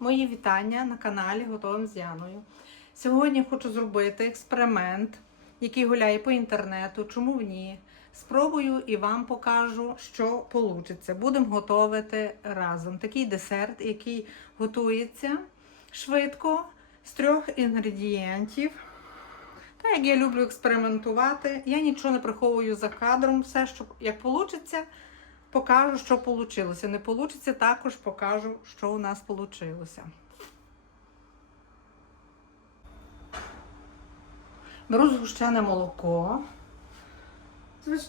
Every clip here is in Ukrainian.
Мої вітання на каналі Готовим з Яною. Сьогодні хочу зробити експеримент, який гуляє по інтернету. Чому в ні? Спробую і вам покажу, що вийде. Будемо готувати разом. Такий десерт, який готується швидко з трьох інгредієнтів. Так як я люблю експериментувати, я нічого не приховую за кадром. Все, що як вийде, покажу, що вийшло. Не вийде, також покажу, що у нас вийшло. Беру згущене молоко.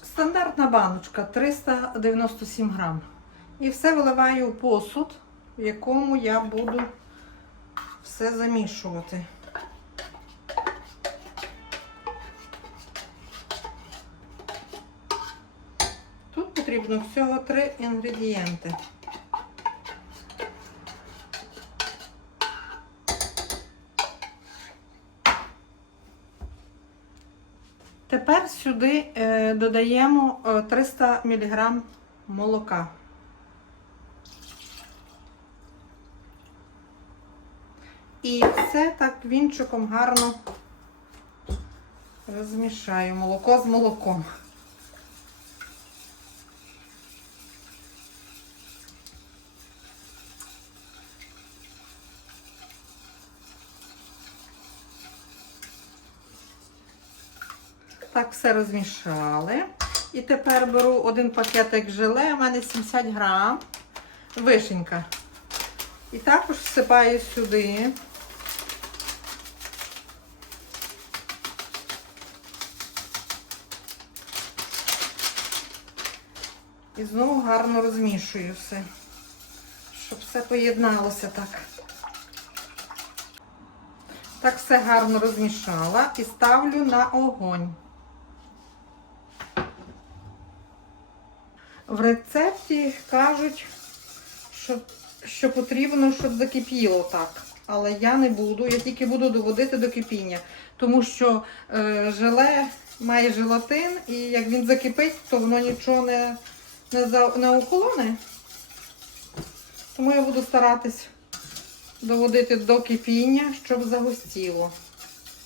Стандартна баночка 397 грам. І все виливаю в посуд, в якому я буду все замішувати. Потрібно всього три інгредієнти. Тепер сюди е, додаємо е, 300 мг молока. І все так вінчиком гарно розмішаю молоко з молоком. Так, все розмішали. І тепер беру один пакетик желе, у мене 70 грам, вишенька. І також всипаю сюди. І знову гарно розмішую все, щоб все поєдналося так. Так все гарно розмішала і ставлю на огонь. В рецепті кажуть, що, що потрібно, щоб закипіло так. Але я не буду, я тільки буду доводити до кипіння. Тому що е, желе має желатин, і як він закипить, то воно нічого не, не, за, не охолоне. Тому я буду старатись доводити до кипіння, щоб загустіло.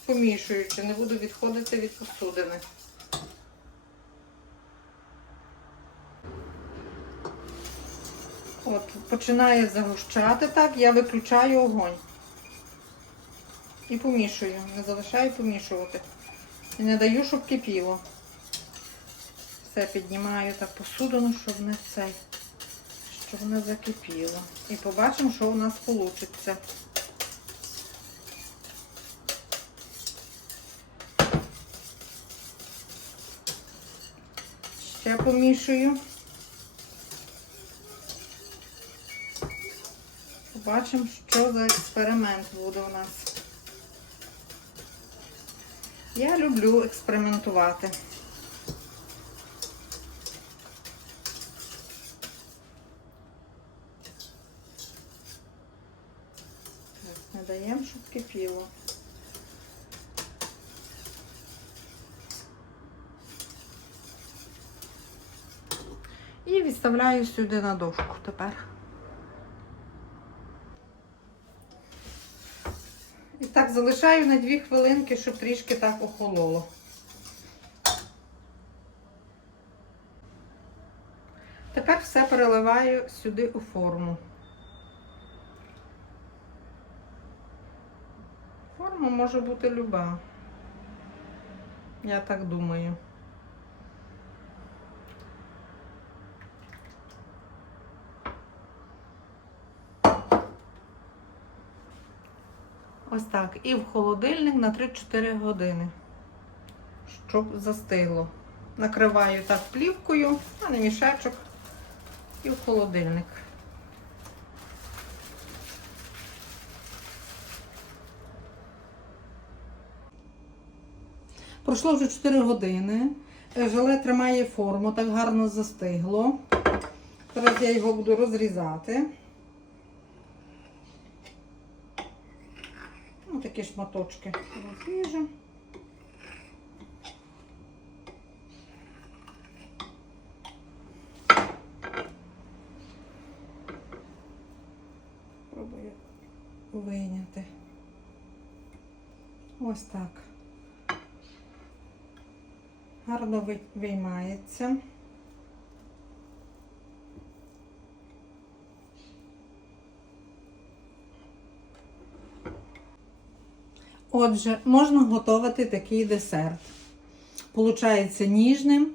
Помішуючи, не буду відходити від посудини. От, починає загущати так, я виключаю огонь. І помішую. Не залишаю помішувати. І не даю, щоб кипіло. Все піднімаю так посудину, щоб не цей, щоб не закипіло. І побачимо, що у нас вийде. Ще помішую. Побачимо, що за експеримент буде у нас. Я люблю експериментувати. Так, не даємо, щоб кипіло. І відставляю сюди на дошку тепер. І так залишаю на 2 хвилинки, щоб трішки так охололо. Тепер все переливаю сюди у форму. Форма може бути люба. Я так думаю. Ось так. І в холодильник на 3-4 години, щоб застигло. Накриваю так плівкою, а не мішечок, і в холодильник. Пройшло вже 4 години. Е, Желе тримає форму, так гарно застигло. Зараз я його буду розрізати. Такі шматочки розріжу. Пробую вийняти. Ось так. Гарно ви- виймається. Отже, можна готувати такий десерт. Получається ніжним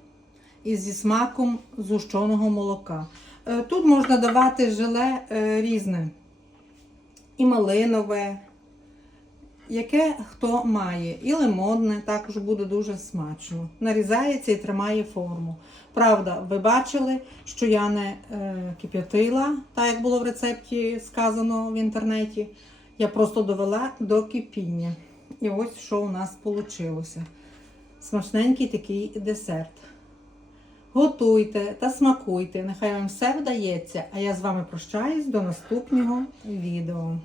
і зі смаком згущеного молока. Е, Тут можна давати желе е, різне. І малинове, яке хто має, і лимонне також буде дуже смачно. Нарізається і тримає форму. Правда, ви бачили, що я не е, кип'ятила, так як було в рецепті сказано в інтернеті. Я просто довела до кипіння. І ось що у нас вийшло. Смачненький такий десерт. Готуйте та смакуйте. Нехай вам все вдається. А я з вами прощаюсь до наступного відео.